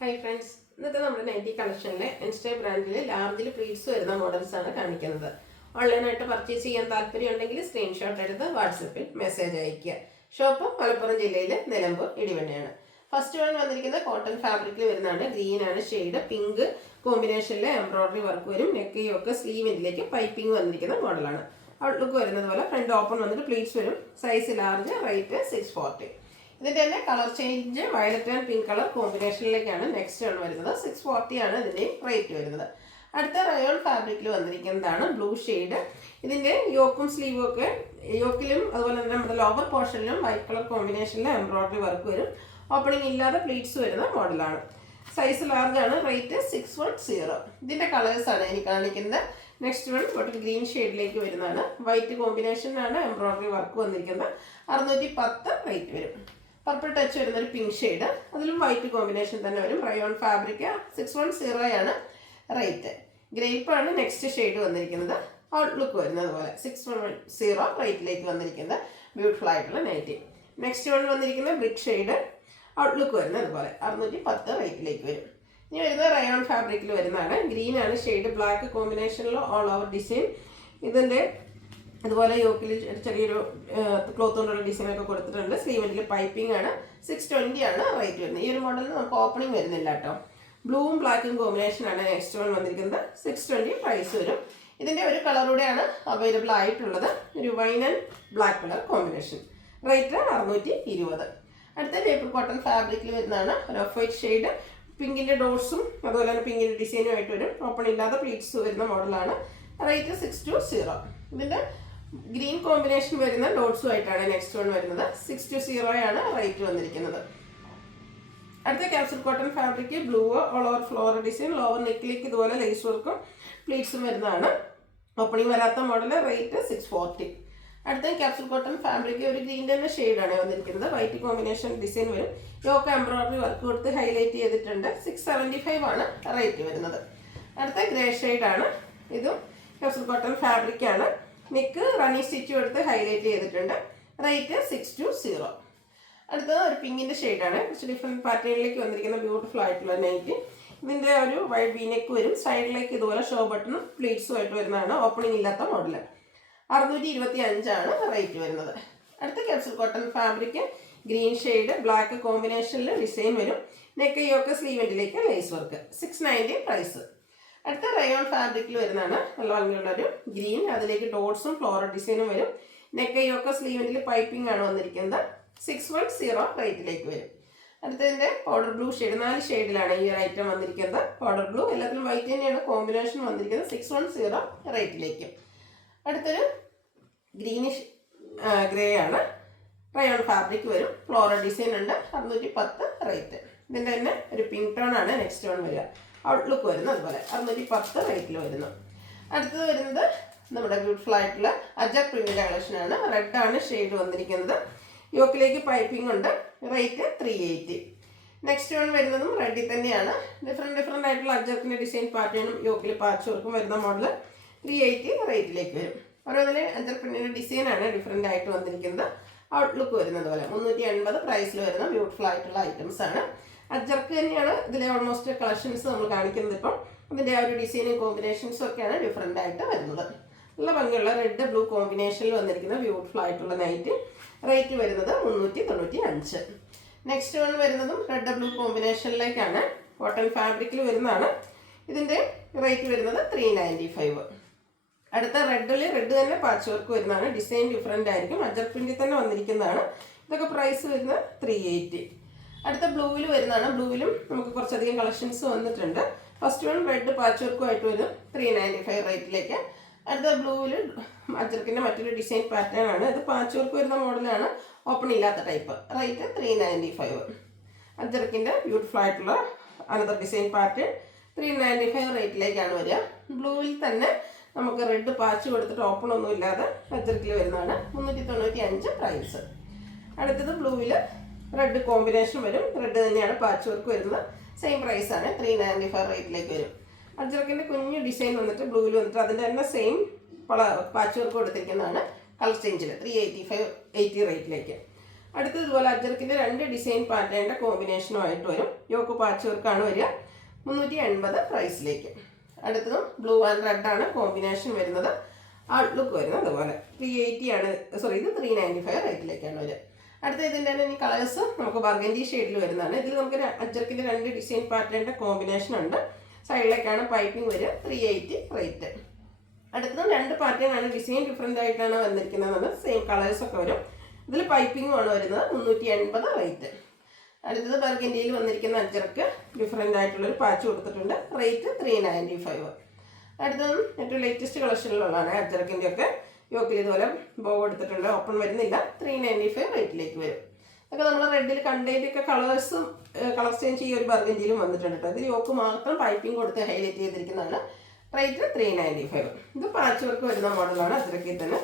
Hi friends, ഇന്നത്തെ നമ്മുടെ nightie കളക്ഷനിലെ ഇൻസ്റ്റേ ബ്രാൻഡിൽ ലാർജിൽ പ്ലീറ്റ്സ് വരുന്ന മോഡൽസ് ആണ് കാണിക്കുന്നത്. ഓൺലൈനായിട്ട് പർച്ചേസ് ചെയ്യാൻ താല്പര്യമുണ്ടെങ്കിൽ സ്ക്രീൻഷോട്ട് എടുത്ത് വാട്സപ്പിൽ മെസ്സേജ് അയയ്ക്കുക. ഷോപ്പ് മലപ്പുറം ജില്ലയിലെ നിലമ്പൂർ ഇടിവണ്ണയാണ്. ഫസ്റ്റ് വൺ വന്നിരിക്കുന്നത് കോട്ടൺ ഫാബ്രിക്കിൽ വരുന്നതാണ്. ഗ്രീൻ ആണ് ഷെയ്ഡ്, പിങ്ക് കോമ്പിനേഷനിലെ എംബ്രോയിഡറി വർക്ക് വരും. നെക്കിയൊക്കെ സ്ലീവിലേക്ക് പൈപ്പിംഗ് വന്നിരിക്കുന്ന മോഡലാണ്. ഔട്ട്ലുക്ക് വരുന്നത് പോലെ ഫ്രണ്ട് ഓപ്പൺ വന്നിട്ട് പ്ലീറ്റ്സ് വരും. Size large, rate 640. ഇതിൻ്റെ തന്നെ colour change violet and pink colour കോമ്പിനേഷനിലേക്കാണ് നെക്സ്റ്റ് ആണ് വരുന്നത്. 640 ആണ് ഇതിൻ്റെ റേറ്റ് വരുന്നത്. അടുത്ത റയോൺ ഫാബ്രിക്കിൽ വന്നിരിക്കുന്നതാണ് ബ്ലൂ ഷെയ്ഡ്. ഇതിൻ്റെ യോക്കും സ്ലീവും ഒക്കെ യോക്കിലും അതുപോലെ തന്നെ നമ്മുടെ ലോവർ പോർഷനിലും വൈറ്റ് കളർ കോമ്പിനേഷനിൽ എംബ്രോയിഡറി വർക്ക് വരും. ഓപ്പണിംഗ് ഇല്ലാതെ പ്ലീറ്റ്സ് വരുന്ന മോഡലാണ്. സൈസ് ലാർജ് ആണ്, റേറ്റ് 610. ഇതിൻ്റെ കളേഴ്സാണ് എനിക്ക് കാണിക്കുന്നത്. നെക്സ്റ്റ് വൺ ബോട്ടിൽ ഗ്രീൻ ഷെയ്ഡിലേക്ക് വരുന്നതാണ്. വൈറ്റ് കോമ്പിനേഷനാണ് എംബ്രോയിഡറി വർക്ക് വന്നിരിക്കുന്നത്. 610 റേറ്റ് വരും. പർപ്പിൾ ടച്ച് വരുന്നൊരു പിങ്ക് ഷെയ്ഡ്, അതിലും വൈറ്റ് കോമ്പിനേഷൻ തന്നെ വരും. റയോൺ ഫാബ്രിക് 610 ആണ് റേറ്റ്. ഗ്രേപ്പാണ് നെക്സ്റ്റ് ഷെയ്ഡ് വന്നിരിക്കുന്നത്. ഔട്ട്ലുക്ക് വരുന്നത് പോലെ 610 റേറ്റിലേക്ക് വന്നിരിക്കുന്നത്. ബ്യൂട്ടിഫുൾ ആയിട്ടുള്ള നൈറ്റി. നെക്സ്റ്റ് വൺ വന്നിരിക്കുന്നത് ബ്രിക്ക് ഷെയ്ഡ്, ഔട്ട്ലുക്ക് വരുന്നത് അതുപോലെ 610 റേറ്റിലേക്ക് വരും. ഇനി വരുന്നത് റയോൺ ഫാബ്രിക്കിൽ വരുന്നതാണ്. ഗ്രീൻ ആണ് ഷെയ്ഡ്, ബ്ലാക്ക് കോമ്പിനേഷനിൽ ഓൾ ഓവർ ഡിസൈൻ. ഇതിൻ്റെ അതുപോലെ യോക്കിൽ ചെറിയൊരു ക്ലോത്ത് കൊണ്ടുള്ള ഡിസൈനൊക്കെ കൊടുത്തിട്ടുണ്ട്. സ്ലീവിൻ്റെ പൈപ്പിംഗ് ആണ്. 620 ആണ് റേറ്റ് വരുന്നത്. ഈ ഒരു മോഡലിന് നമുക്ക് ഓപ്പണിംഗ് വരുന്നില്ല കേട്ടോ. ബ്ലൂവും ബ്ലാക്കും കോമ്പിനേഷനാണ് നെക്സ്റ്റ് വൺ വന്നിരിക്കുന്നത്. 620 പ്രൈസ് വരും. ഇതിൻ്റെ ഒരു കളറൂടെയാണ് അവൈലബിൾ ആയിട്ടുള്ളത്, ഒരു wine and black colour combination. Rate 620. അടുത്ത പേപ്പർ കോട്ടൺ ഫാബ്രിക്കിൽ വരുന്നതാണ്. ഒരു ഓഫ് വൈറ്റ് ഷെയ്ഡ്, പിങ്കിൻ്റെ ഡോട്ട്സും അതുപോലെ തന്നെ പിങ്കിൻ്റെ ഡിസൈനും ആയിട്ട് വരും. ഓപ്പൺ ഇല്ലാതെ പ്ലീറ്റ്സ് വരുന്ന മോഡലാണ്. റേറ്റ് 620. ഇതിൻ്റെ ഗ്രീൻ കോമ്പിനേഷൻ വരുന്ന ഡോട്ട്സും ആയിട്ടാണ് നെക്സ്റ്റ് വൺ വരുന്നത്. 620 ആണ് റേറ്റ് വന്നിരിക്കുന്നത്. അടുത്ത capsule cotton fabric, blue all over floral design, lower നെക്കിലേക്ക് ഇതുപോലെ ലേസ് വർക്കും പ്ലീറ്റ്സും വരുന്നതാണ്. ഓപ്പണിംഗ് വരാത്ത മോഡൽ. റേറ്റ് 640. അടുത്ത ക്യാപ്സൂൾ കോട്ടൺ ഫാബ്രിക് ഒരു ഗ്രീൻ തന്നെ ഷെയ്ഡാണ് വന്നിരിക്കുന്നത്. വൈറ്റ് കോമ്പിനേഷൻ ഡിസൈൻ വരും. യോക്ക് എംബ്രോയിഡറി വർക്ക് കൊടുത്ത് ഹൈലൈറ്റ് ചെയ്തിട്ടുണ്ട്. 675 ആണ് റേറ്റ് വരുന്നത്. അടുത്ത ഗ്രേ ഷെയ്ഡാണ്. ഇതും ക്യാപ്സൂൾ കോട്ടൺ ഫാബ്രിക് ആണ്. നെക്ക് റണ്ണിങ് സ്റ്റിച്ച് കൊടുത്ത് ഹൈലൈറ്റ് ചെയ്തിട്ടുണ്ട്. റേറ്റ് 620. അടുത്തത് ഒരു പിങ്കിൻ്റെ ഷെയ്ഡാണ്. കുറച്ച് ഡിഫറെൻറ്റ് പാറ്റേണിലേക്ക് വന്നിരിക്കുന്ന ബ്യൂട്ടിഫുൾ ആയിട്ടുള്ള നൈറ്റി. ഇതിൻ്റെ ഒരു വൈഡ് വി നെക്ക് വരും. സൈഡിലേക്ക് ഇതുപോലെ ഷോ ബട്ടണും പ്ലീറ്റ്സും ആയിട്ട് വരുന്നതാണ്. ഓപ്പണിംഗ് ഇല്ലാത്ത മോഡൽ. 625 ആണ് റേറ്റ് വരുന്നത്. അടുത്ത capsule cotton fabric, green shade, black കോമ്പിനേഷനിൽ ഡിസൈൻ വരും. നെക്ക് യോക്ക് സ്ലീവെൻറ്റിലേക്ക് ലേസ് വർക്ക്. 690 പ്രൈസ്. അടുത്ത റയോൺ ഫാബ്രിക്കിൽ വരുന്നതാണ്. നല്ല ഭംഗിയുള്ളൊരു ഗ്രീൻ, അതിലേക്ക് ഡോട്ട്സും ഫ്ലോറൽ ഡിസൈനും വരും. നെക്കയൊക്കെ സ്ലീവിൽ പൈപ്പിംഗ് ആണ് വന്നിരിക്കുന്നത്. 610 റേറ്റിലേക്ക് വരും. അടുത്തതിൻ്റെ പൗഡർ ബ്ലൂ ഷെയ്ഡ്, 4 ഷെയ്ഡിലാണ് ഈ ഒരു ഐറ്റം വന്നിരിക്കുന്നത്. പൗഡർ ബ്ലൂ, എല്ലാത്തിലും വൈറ്റ് തന്നെയാണ് കോമ്പിനേഷൻ വന്നിരിക്കുന്നത്. 610 റേറ്റിലേക്ക്. അടുത്തൊരു ഗ്രീനിഷ് ഗ്രേ ആണ്. റയോൺ ഫാബ്രിക് വരും. ഫ്ലോറൽ ഡിസൈൻ ഉണ്ട്. 610 റേറ്റ്. ഇതിൻ്റെ തന്നെ ഒരു പിങ്ക് ടോൺ ആണ് നെക്സ്റ്റ് വൺ വരിക. ഔട്ട്ലുക്ക് വരുന്നത് അതുപോലെ 610 റേറ്റിൽ വരുന്നു. അടുത്തത് വരുന്നത് നമ്മുടെ ബ്യൂട്ടിഫുൾ ആയിട്ടുള്ള അജർ പ്രിന്റിൻ്റെ കളക്ഷനാണ്. റെഡാണ് ഷെയ്ഡ് വന്നിരിക്കുന്നത്. യോക്കിലേക്ക് പൈപ്പിംഗ് ഉണ്ട്. റേറ്റ് 380. നെക്സ്റ്റ് വൺ വരുന്നതും റെഡിൽ തന്നെയാണ്. ഡിഫറെൻ്റ് ആയിട്ടുള്ള അജർക്കിൻ്റെ ഡിസൈൻ പാറ്റേണും യോക്കിൽ പാച്ച് വർക്കും വരുന്ന മോഡൽ. 380 റേറ്റിലേക്ക് വരും. ഓരോന്നിലെ അജർ പ്രിന്റിൻ്റെ ഡിസൈനാണ് ഡിഫറെൻ്റ് ആയിട്ട് വന്നിരിക്കുന്നത്. ഔട്ട്ലുക്ക് വരുന്നത് പോലെ 380 പ്രൈസിൽ വരുന്ന ബ്യൂട്ടിഫുൾ ആയിട്ടുള്ള ഐറ്റംസ് ആണ്. അജർക്ക് തന്നെയാണ് ഇതിലെ ഓൾമോസ്റ്റ് കളക്ഷൻസ് നമ്മൾ കാണിക്കുന്നത്. ഇപ്പം അതിൻ്റെ ആ ഒരു ഡിസൈനും കോമ്പിനേഷൻസും ഒക്കെയാണ് ഡിഫറെൻ്റ് ആയിട്ട് വരുന്നത്. നല്ല ഭംഗിയുള്ള റെഡ് ബ്ലൂ കോമ്പിനേഷനിൽ വന്നിരിക്കുന്ന ബ്യൂട്ടിഫുൾ ആയിട്ടുള്ള നൈറ്റ്. റേറ്റ് വരുന്നത് 395. നെക്സ്റ്റ് വൺ വരുന്നതും റെഡ് ബ്ലൂ കോമ്പിനേഷനിലേക്കാണ്. കോട്ടൺ ഫാബ്രിക്കിൽ വരുന്നതാണ്. ഇതിൻ്റെ റേറ്റ് വരുന്നത് 395. അടുത്ത റെഡ് തന്നെ പാച്ച് വർക്ക് വരുന്നതാണ്. ഡിസൈൻ ഡിഫറെൻ്റ് ആയിരിക്കും. അജർ പ്രിൻറ്റിൽ തന്നെ വന്നിരിക്കുന്നതാണ്. ഇതൊക്കെ പ്രൈസ് വരുന്നത് 380. അടുത്ത ബ്ലൂവിൽ വരുന്നതാണ്. ബ്ലൂവിലും നമുക്ക് കുറച്ചധികം കളക്ഷൻസ് വന്നിട്ടുണ്ട്. ഫസ്റ്റ് വൺ റെഡ് പാച്ച് വർക്കുമായിട്ട് വരും. 395 റേറ്റിലേക്ക്. അടുത്ത ബ്ലൂവിൽ അജർക്കിൻ്റെ മറ്റൊരു ഡിസൈൻ പാറ്റേൺ ആണ്. ഇത് പാച്ച് വർക്ക് വരുന്ന മോഡലാണ്. ഓപ്പൺ ഇല്ലാത്ത ടൈപ്പ്. റേറ്റ് 395. അജർക്കിൻ്റെ ബ്യൂട്ടിഫുൾ ആയിട്ടുള്ള അനദർ ഡിസൈൻ പാറ്റേൺ. 395 റേറ്റിലേക്കാണ് വരിക. ബ്ലൂവിൽ തന്നെ നമുക്ക് റെഡ് പാച്ച് കൊടുത്തിട്ട് ഓപ്പൺ ഒന്നും ഇല്ലാതെ അജർക്കിൽ വരുന്നതാണ്. 395 പ്രൈസ്. അടുത്തത് ബ്ലൂവിൽ റെഡ് കോമ്പിനേഷൻ വരും. റെഡ് തന്നെയാണ് പാച്ച് വർക്ക് വരുന്നത്. സെയിം പ്രൈസാണ്. 395 റേറ്റിലേക്ക് വരും. അജർക്കിൻ്റെ കുഞ്ഞു ഡിസൈൻ വന്നിട്ട് ബ്ലൂവിൽ വന്നിട്ട് അതിൻ്റെ തന്നെ സെയിം പാച്ച് വർക്ക് കൊടുത്തിരിക്കുന്നതാണ്. കളർ ചേഞ്ചിൽ 380 റേറ്റിലേക്ക്. അടുത്തത് ഇതുപോലെ അജ്രക്കിൻ്റെ 2 ഡിസൈൻ പാറ്റേണിൻ്റെ കോമ്പിനേഷനുമായിട്ട് വരും. യോക്ക് പാച്ച് വർക്കാണ് വരിക. 380 പ്രൈസിലേക്ക്. അടുത്തതും ബ്ലൂ ആൻഡ് റെഡ് ആണ് കോമ്പിനേഷൻ വരുന്നത്. ഔട്ട്ലുക്ക് വരുന്നത് അതുപോലെ 380 ആണ്, സോറി ഇത് 395 റേറ്റിലേക്കാണ് വരിക. അടുത്ത ഇതിൻ്റെ തന്നെ ഈ കളേഴ്സ് നമുക്ക് ബർഗൻഡി ഷെയ്ഡിൽ വരുന്നതാണ്. ഇതിൽ നമുക്ക് അജ്രക്കിൻ്റെ 2 ഡിസൈൻ പാറ്റേണിൻ്റെ കോമ്പിനേഷൻ ഉണ്ട്. സൈഡിലേക്കാണ് പൈപ്പിംഗ് വരിക. 380 റേറ്റ്. അടുത്തതും 2 പാറ്റേൺ ആണ്, ഡിസൈൻ ഡിഫറെൻ്റ് ആയിട്ടാണ് വന്നിരിക്കുന്നത്. സെയിം കളേഴ്സൊക്കെ വരും. ഇതിൽ പൈപ്പിംഗും ആണ് വരുന്നത്. 380 റേറ്റ്. അടുത്തത് ബർഗൻഡിയിൽ വന്നിരിക്കുന്ന അജ്രക്ക് ഡിഫറെൻ്റ് ആയിട്ടുള്ളൊരു പാച്ച് കൊടുത്തിട്ടുണ്ട്. റേറ്റ് 395. അടുത്തതും ഏറ്റവും ലേറ്റസ്റ്റ് കളക്ഷനിലുള്ളതാണ് അജ്രക്കിൻ്റെ ഒക്കെ. യോക്കിൽ ഇതുപോലെ ബോ എടുത്തിട്ടുണ്ട്, ഓപ്പൺ വരുന്നില്ല. 395 റേറ്റിലേക്ക് വരും. അതൊക്കെ നമ്മൾ റെഡിൽ കണ്ടതിൻ്റെയൊക്കെ കളേഴ്സും കളർ ചേഞ്ച് ഈ ഒരു ബർഗൻഡിയിലും വന്നിട്ടുണ്ട് കേട്ടോ. ഇതിൽ യോക്ക് മാത്രം പൈപ്പിംഗ് കൊടുത്ത് ഹൈലൈറ്റ് ചെയ്തിരിക്കുന്നതാണ്. റേറ്റ് 395. ഇത് പാച്ച് വർക്ക് വരുന്ന മോഡലാണ്. അജ്രക്കിൽ തന്നെ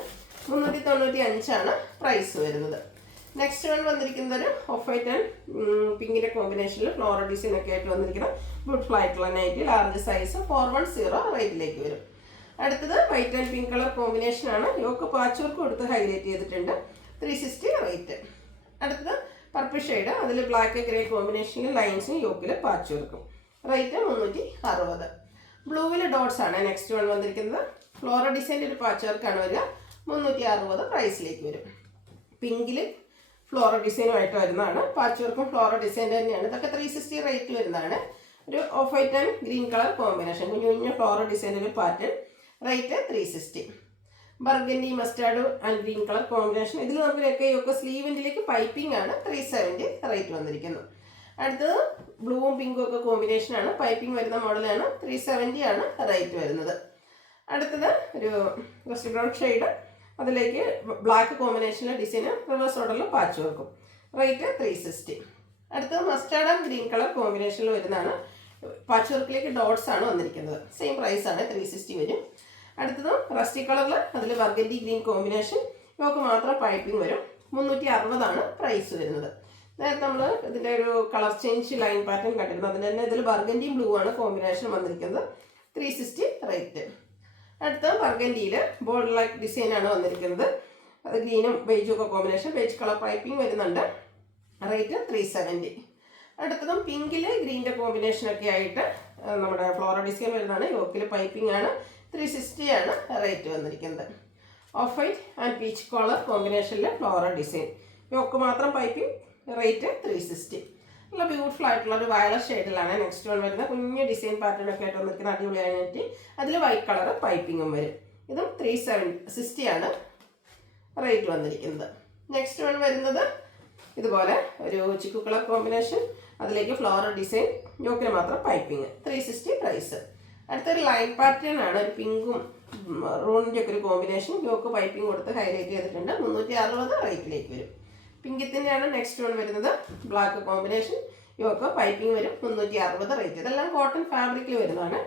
395 ആണ് പ്രൈസ് വരുന്നത്. നെക്സ്റ്റ് വൺ വന്നിരിക്കുന്നത് ഒരു ഓഫ് വൈറ്റ് ആൻഡ് പിങ്കിൻ്റെ കോമ്പിനേഷനിൽ ഫ്ലോറൽ ഡിസൈൻ ഒക്കെ ആയിട്ട് വന്നിരിക്കുന്ന ബ്യൂട്ടിഫുൾ ആയിട്ടുള്ള നൈറ്റ്, ലാർജ് സൈസ് 410 റേറ്റിലേക്ക് വരും. അടുത്തത് വൈറ്റ് ആൻഡ് പിങ്ക് കളർ കോമ്പിനേഷനാണ്. യോക്ക് പാച്ച് വർക്ക് കൊടുത്ത് ഹൈലൈറ്റ് ചെയ്തിട്ടുണ്ട്. 360 റേറ്റ്. അടുത്തത് പർപ്പിൾ ഷെയ്ഡ്, അതിൽ ബ്ലാക്ക് ഗ്രേ കോമ്പിനേഷനിൽ ലൈൻസും യോക്കിൽ പാച്ച് വർക്കും. റേറ്റ് 360. ബ്ലൂവിൽ ഡോട്ട്സ് ആണ് നെക്സ്റ്റ് വൺ വന്നിരിക്കുന്നത്. ഫ്ലോറൽ ഡിസൈൻ്റെ ഒരു പാച്ച് വർക്കാണ് വരിക. 360 പ്രൈസിലേക്ക് വരും. പിങ്കിൽ ഫ്ലോറൽ ഡിസൈനുമായിട്ട് വരുന്നതാണ്. പാച്ച് വർക്കും ഫ്ലോറൽ ഡിസൈൻ തന്നെയാണ്. ഇതൊക്കെ 360 റേറ്റ് വരുന്നതാണ്. ഒരു of white and green colour combination, കുഞ്ഞു കുഞ്ഞു ഫ്ലോറൽ ഡിസൈൻ്റെ ഒരു pattern. Rate 360. Burgundy mustard and green colour combination. ഇതിൽ നമുക്കൊക്കെ സ്ലീവിൻ്റിലേക്ക് പൈപ്പിംഗ് ആണ്. 370 റേറ്റ് വന്നിരിക്കുന്നു. അടുത്തത് ബ്ലൂവും പിങ്കും ഒക്കെ കോമ്പിനേഷനാണ്. പൈപ്പിംഗ് വരുന്ന മോഡലാണ്. 370 ആണ് റേറ്റ് വരുന്നത്. അടുത്തത് ഒരു റസ്റ്റ് ബ്രൗൺ ഷെയ്ഡ്, അതിലേക്ക് ബ്ലാക്ക് കോമ്പിനേഷനിലെ ഡിസൈന് റിവേഴ്സ് ഓർഡറിൽ പാച്ച് വർക്കും. റേറ്റ് 360. അടുത്തത് മസ്റ്റാർഡ് ആൻഡ് ഗ്രീൻ കളർ കോമ്പിനേഷനിൽ വരുന്നതാണ്. പാച്ച് വർക്കിലേക്ക് ഡോട്ട്സ് ആണ് വന്നിരിക്കുന്നത്. സെയിം പ്രൈസ് ആണ്, 360 വരും. അടുത്തതും റസ്റ്റി കളറിൽ അതിൽ ബർഗൻഡി ഗ്രീൻ കോമ്പിനേഷൻ, ഇവർക്ക് മാത്രം പൈപ്പിംഗ് വരും. 360 ആണ് പ്രൈസ് വരുന്നത്. നേരത്തെ നമ്മൾ ഇതിൻ്റെ ഒരു കളർ ചേഞ്ച് ലൈൻ പാറ്റേൺ കണ്ടിരുന്നു. അതിൻ്റെ തന്നെ ഇതിൽ ബർഗൻഡിയും ബ്ലൂ ആണ് കോമ്പിനേഷൻ വന്നിരിക്കുന്നത്. 360 റേറ്റ്. അടുത്ത ബർഗൻഡിയിൽ ബോൾഡ് ലൈക്ക് ഡിസൈനാണ് വന്നിരിക്കുന്നത്. അത് ഗ്രീനും ബേജും ഒക്കെ കോമ്പിനേഷൻ, ബേജ് കളർ പൈപ്പിംഗ് വരുന്നുണ്ട്. റേറ്റ് 370. അടുത്തതും പിങ്കിൽ ഗ്രീൻ്റെ കോമ്പിനേഷനൊക്കെ ആയിട്ട് നമ്മുടെ ഫ്ലോറൽ ഡിസൈൻ വരുന്നതാണ്. യോക്കിൽ പൈപ്പിംഗ് ആണ്. 360 ആണ് റേറ്റ് വന്നിരിക്കുന്നത്. Off white and peach colour കോമ്പിനേഷനിൽ ഫ്ലോറൽ ഡിസൈൻ, യോക്ക് മാത്രം പൈപ്പിംഗ്. റേറ്റ് 360. നല്ല ബ്യൂട്ടിഫുൾ ആയിട്ടുള്ള ഒരു വയലറ്റ് ഷെയ്ഡിലാണ് നെക്സ്റ്റ് വൺ വരുന്നത്. കുഞ്ഞ് ഡിസൈൻ പാറ്റേൺ ഒക്കെ ആയിട്ട് വന്നിരിക്കുന്ന അടിപൊളിയായിട്ട് അതിൽ വൈറ്റ് കളർ പൈപ്പിങ്ങും വരും. ഇതും 360 ആണ് റേറ്റ് വന്നിരിക്കുന്നത്. നെക്സ്റ്റ് വൺ വരുന്നത് ഇതുപോലെ ഒരു ചിക്കു കളർ കോമ്പിനേഷൻ, അതിലേക്ക് ഫ്ലോറൽ ഡിസൈൻ, യോക്കിന് മാത്രം പൈപ്പിംഗ്. 360 പ്രൈസ്. അടുത്തൊരു ലൈൻ പാറ്റേൺ ആണ്. ഒരു പിങ്കും റൂണിൻ്റെ ഒക്കെ ഒരു കോമ്പിനേഷൻ, യോക്ക് പൈപ്പിംഗ് കൊടുത്ത് ഹൈലൈറ്റ് ചെയ്തിട്ടുണ്ട്. 360 റേറ്റിലേക്ക് വരും. പിങ്കിൽ തന്നെയാണ് നെക്സ്റ്റ് വൺ വരുന്നത്. ബ്ലാക്ക് കോമ്പിനേഷൻ, യോക്ക് പൈപ്പിംഗ് വരും. 360 റേറ്റ്. ഇതെല്ലാം കോട്ടൺ ഫാബ്രിക്കിൽ വരുന്നതാണ്.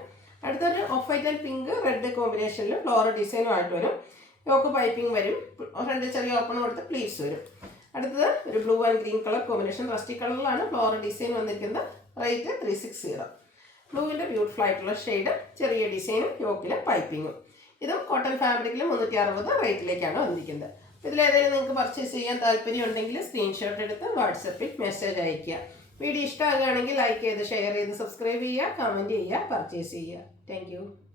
അടുത്തൊരു off white and pink red കോമ്പിനേഷനിൽ ഫ്ലോറൽ ഡിസൈനുമായിട്ട് വരും. യോക്ക് പൈപ്പിംഗ് വരും. ഫ്രണ്ട് ചെറിയ ഓപ്പൺ കൊടുത്ത് പ്ലീറ്റ്സ് വരും. അടുത്തത് ഒരു blue and green colour combination, rusty കളറിലാണ് ഫ്ലോറൽ ഡിസൈൻ വന്നിരിക്കുന്നത്. റേറ്റ് 360. ബ്ലൂവിൻ്റെ ബ്യൂട്ടിഫുൾ ആയിട്ടുള്ള ഷെയ്ഡ്, ചെറിയ ഡിസൈനും യോക്കിലെ പൈപ്പിങ്ങും. ഇതും കോട്ടൺ ഫാബ്രിക്കിൽ 360 റേറ്റിലേക്കാണ് വന്നിരിക്കുന്നത്. ഇതിലേതെങ്കിലും നിങ്ങൾക്ക് പർച്ചേസ് ചെയ്യാൻ താല്പര്യം ഉണ്ടെങ്കിൽ സ്ക്രീൻഷോട്ട് എടുത്ത് വാട്സപ്പിൽ മെസ്സേജ് അയയ്ക്കുക. വീഡിയോ ഇഷ്ടമാകുകയാണെങ്കിൽ ലൈക്ക് ചെയ്ത് ഷെയർ ചെയ്ത് സബ്സ്ക്രൈബ് ചെയ്യുക, കമൻറ്റ് ചെയ്യുക, പർച്ചേസ് ചെയ്യുക. താങ്ക്